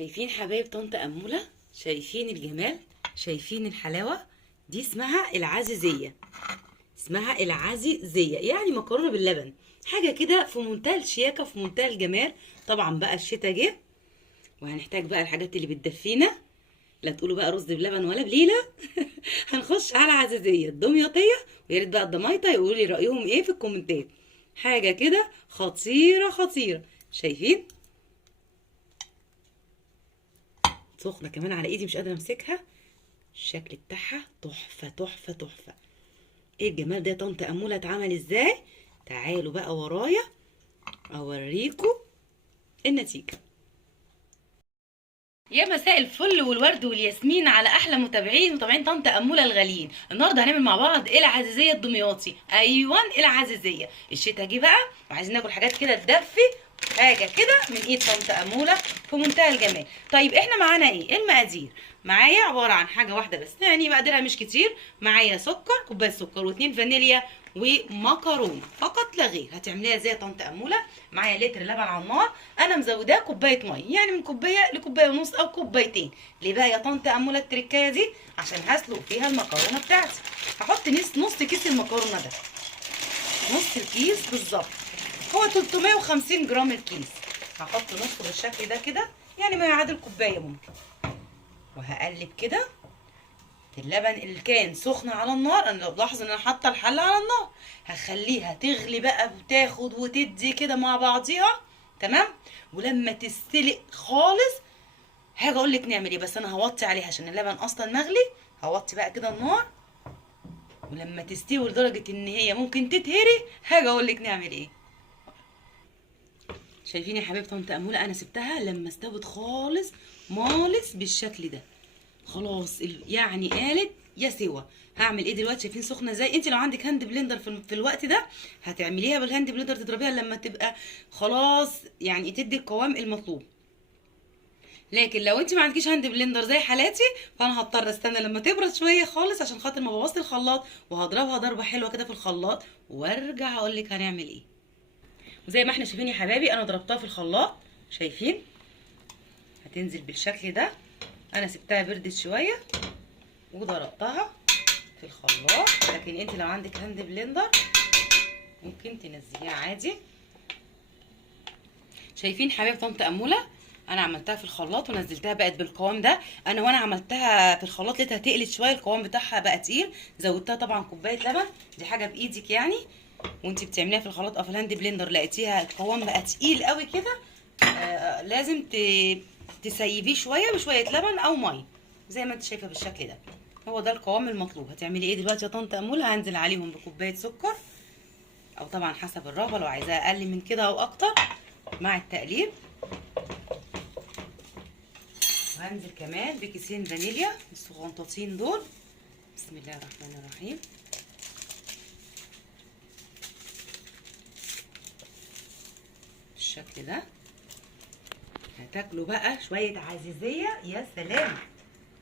شايفين حبايب طنط أمولة؟ شايفين الجمال؟ شايفين الحلاوة؟ دي اسمها العزيزية. اسمها العزيزية، يعني مكرونة باللبن. حاجة كده في منتهى الشياكة، في منتهى الجمال. طبعا بقى الشتا جه وهنحتاج بقى الحاجات اللي بتدفينا. لا تقولوا بقى رز بلبن ولا بليلة. هنخش على عزيزية الدمياطية، ويا ريت بقى الضمايطة يقولوا لي رأيهم ايه في الكومنتات. حاجة كده خطيرة خطيرة. شايفين؟ سخنة كمان على ايدي، مش قادرة امسكها. الشكل بتاعها تحفة تحفة تحفة. ايه الجمال ده يا طنط أمولة؟ اتعمل ازاي؟ تعالوا بقى ورايا اوريكم النتيجة. يا مساء الفل والورد والياسمين على احلى متابعين طنط أمولة الغاليين. النهارده هنعمل مع بعض العزيزية الدمياطي. ايوه العزيزية. الشتا جه بقى وعايزين ناكل حاجات كده تدفي. حاجه كده من ايد طنط أمولة في منتهى الجمال. طيب احنا معانا ايه المقادير؟ معايا عباره عن حاجه واحده بس، يعني مقاديرها مش كتير. معايا سكر، كوبايه سكر، واتنين فانيليا، ومكرونه فقط لا غير. هتعمليها ازاي يا طنط أمولة؟ معايا لتر لبن على النار، انا مزوداه كوبايه ميه، يعني من كوبايه لكوبايه ونص او كوبايتين. ليه بقى يا طنط أمولة التركايه دي؟ عشان هسلق فيها المكرونه بتاعتي. هحط نص كيس المكرونه ده، نص الكيس بالظبط. هو 350 جرام الكيس. هحط نصه بالشكل ده كده، يعني ما يعادل كوبايه ممكن. وهقلب كده في اللبن اللي كان سخن على النار. انا لو لاحظ ان انا حاطه الحله على النار، هخليها تغلي بقى وتاخد وتدي كده مع بعضيها. تمام. ولما تستلق خالص هاجي اقول لك نعمل ايه، بس انا هوطي عليها عشان اللبن اصلا مغلي. هوطي بقى كده النار، ولما تستوي لدرجه ان هي ممكن تتهري هاجي اقول لك نعمل ايه. شايفين يا حبيبه طنط أمولة؟ انا سبتها لما استوت خالص مالص بالشكل ده. خلاص يعني قالت يا سوا. هعمل ايه دلوقتي؟ شايفين سخنه ازاي؟ انت لو عندك هاند بلندر في الوقت ده هتعمليها بالهاند بلندر، تضربيها لما تبقى خلاص يعني تدي القوام المطلوب. لكن لو انت ما عندكيش هاند بلندر زي حالاتي، فانا هضطر استنى لما تبرد شويه خالص عشان خاطر ما بوظت الخلاط، وهضربها ضربه حلوه كده في الخلاط وارجع اقول لك هنعمل ايه. وزي ما احنا شايفين يا حبايبي انا ضربتها في الخلاط. شايفين؟ هتنزل بالشكل ده. انا سبتها بردت شويه وضربتها في الخلاط. لكن انت لو عندك هاند بلندر ممكن تنزليها عادي. شايفين حبايب طنط أمولة؟ انا عملتها في الخلاط ونزلتها بقت بالقوام ده. وانا عملتها في الخلاط لقيتها تقلت شويه، القوام بتاعها بقى تقيل. زودتها طبعا كوبايه لبن، دي حاجه بايدك يعني. وانت بتعمليها في الخلاط او في الهاند بلندر لقيتيها القوام بقى تقيل قوي كده، لازم تسيبيه شويه بشويه لبن او ميه زي ما انت شايفه بالشكل ده. هو ده القوام المطلوب. هتعملي ايه دلوقتي يا طنط أمولة؟ هنزل عليهم بكوبايه سكر، او طبعا حسب الرغبه، لو عايزاه اقل من كده او اكتر مع التقليب. وهنزل كمان بكيسين فانيليا الصغنطاطين دول. بسم الله الرحمن الرحيم. بالشكل ده هتاكلوا بقى شويه عزيزيه. يا سلام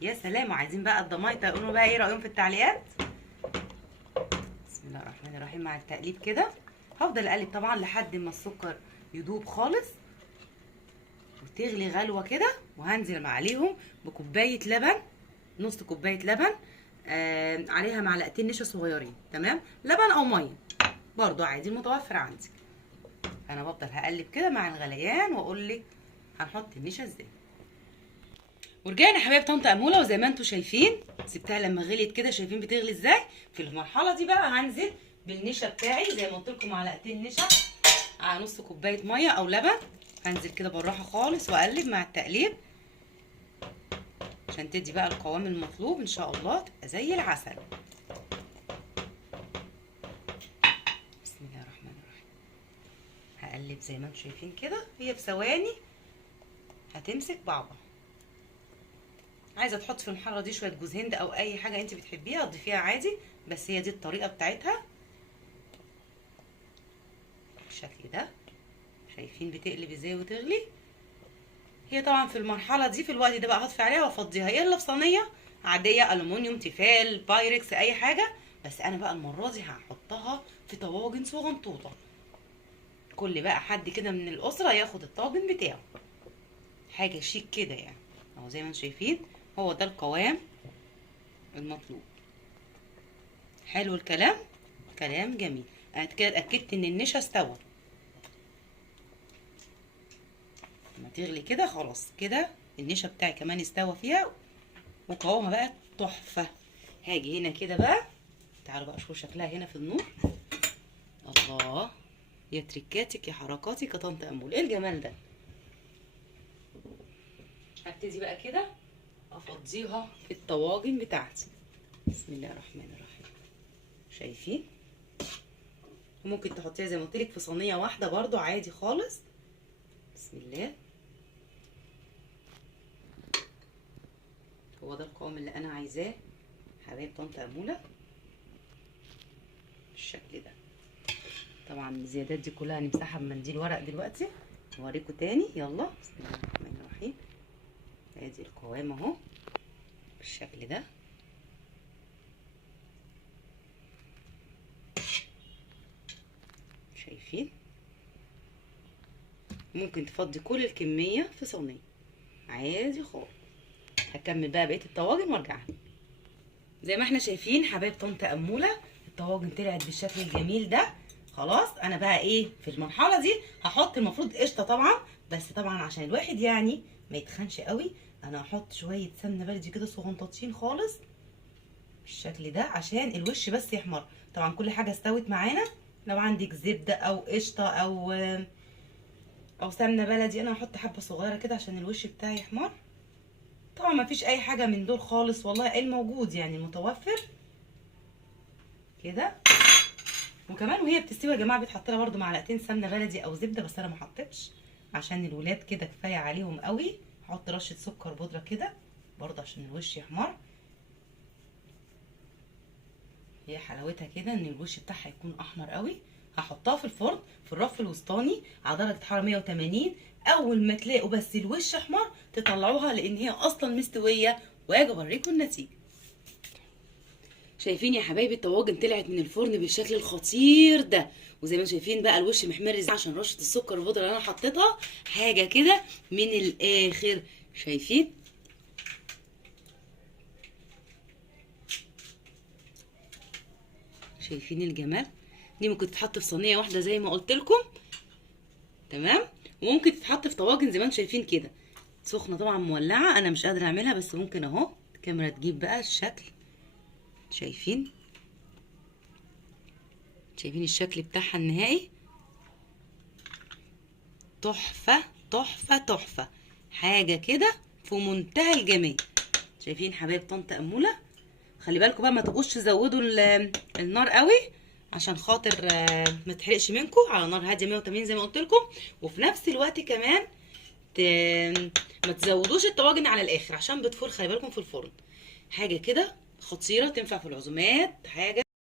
يا سلام. وعايزين بقى الضمايطه يقولوا بقى ايه رايهم في التعليقات. بسم الله الرحمن الرحيم. مع التقليب كده هفضل اقلب طبعا لحد ما السكر يدوب خالص وتغلي غلوه كده. وهنزل عليهم بكوبايه لبن، نص كوبايه لبن، عليها معلقتين نشا صغيرين. تمام. لبن او ميه برضو عادي المتوفر عندك. انا بفضل هقلب كده مع الغليان واقول لك هنحط النشا ازاي. ورجعنا حبايب طنط أمولة، وزي ما انتم شايفين سبتها لما غليت كده. شايفين بتغلي ازاي؟ في المرحله دي بقى هنزل بالنشا بتاعي زي ما قلت لكم، معلقتين نشا على نص كوبايه ميه او لبن. هنزل كده بالراحه خالص واقلب مع التقليب عشان تدي بقى القوام المطلوب ان شاء الله، تبقى زي العسل. بسم الله الرحمن الرحيم. هقلب زي ما انتم شايفين كده، هي في ثواني هتمسك بعضها. عايزه تحط في المحاره دي شويه جوز هند او اي حاجه انت بتحبيها تضيفيها عادي، بس هي دي الطريقه بتاعتها بالشكل ده. شايفين بتقلب ازاي وتغلي؟ هي طبعا في المرحله دي في الوقت ده بقى هطفي عليها وافضيها، الا في صينيه عاديه الومنيوم، تيفال، بايركس، اي حاجه. بس انا بقى المره دي هحطها في طواجن صغنطوطه. كل بقى حد كده من الاسره ياخد الطاجن بتاعه. حاجه شيك كده يعني. اهو زي ما انتم شايفين هو ده القوام المطلوب. حلو الكلام، كلام جميل. انا كده اتاكدت ان النشا استوى. لما تغلي كده خلاص كده النشا بتاعي كمان استوى فيها وقوامها بقى تحفه. هاجي هنا كده بقى، تعالوا بقى شوفوا شكلها هنا في النور. الله، يا تريكاتك يا حركاتك يا طنط امول، ايه الجمال ده. هبتدي بقى كده افضيها في الطواجن بتاعتي. بسم الله الرحمن الرحيم. شايفين؟ ممكن تحطيها زي ما قلت لك في صينيه واحده برضو عادي خالص. بسم الله. هو ده القوام اللي انا عايزاه حبايب طنط اموله بالشكل ده. طبعا الزيادات دي كلها هنمسحها بمنديل ورق دلوقتي اوريكم تاني. يلا بسم الله الرحمن الرحيم. ادي القوام اهو بالشكل ده. شايفين؟ ممكن تفضي كل الكميه في صينيه عادي خالص. هكمل بقى بقيه الطواجن وارجع. زي ما احنا شايفين حبايب طنط اموله الطواجن طلعت بالشكل الجميل ده. خلاص انا بقى ايه في المرحله دي هحط المفروض قشطه طبعا، بس طبعا عشان الواحد يعني ما يتخنش قوي انا هحط شويه سمنه بلدي كده صغنطاطين خالص بالشكل ده عشان الوش بس يحمر. طبعا كل حاجه استوت معانا. لو عندك زبده او قشطه او سمنه بلدي انا هحط حبه صغيره كده عشان الوش بتاعي يحمر. طبعا ما فيش اي حاجه من دول خالص والله، الموجود يعني المتوفر كده. وكمان وهي بتستوي يا جماعه بيتحط لها برده معلقتين سمنه بلدي او زبده، بس انا ما حطيتش عشان الولاد كده كفايه عليهم قوي. هحط رشه سكر بودره كده برده عشان الوش يحمر. هي حلاوتها كده ان الوش بتاعها يكون احمر قوي. هحطها في الفرن في الرف الوسطاني على درجه حراره 180. اول ما تلاقوا بس الوش احمر تطلعوها لان هي اصلا مستويه واجي اوريكم النتيجه. شايفين يا حبايبي الطواجن طلعت من الفرن بالشكل الخطير ده. وزي ما شايفين بقى الوش محمر ازاي عشان رشه السكر البودره اللي انا حطيتها حاجه كده من الاخر. شايفين؟ شايفين الجمال؟ دي ممكن تتحط في صينيه واحده زي ما قلت لكم، تمام؟ وممكن تتحط في طواجن زي ما انتم شايفين كده سخنه طبعا مولعه. انا مش قادره اعملها بس ممكن اهو الكاميرا تجيب بقى الشكل. شايفين؟ شايفين الشكل بتاعها النهائي؟ تحفه تحفه تحفه، حاجه كده في منتهى الجمال. شايفين حبايب طنط اموله؟ خلي بالكم بقى ما تبقوش تزودوا النار قوي عشان خاطر ما تحرقش منكم. على نار هاديه 180 زي ما قلت لكم. وفي نفس الوقت كمان ما تزودوش الطواجن على الاخر عشان بتفور. خلي بالكم في الفرن حاجه كده خطيره تنفع في العزومات. حاجه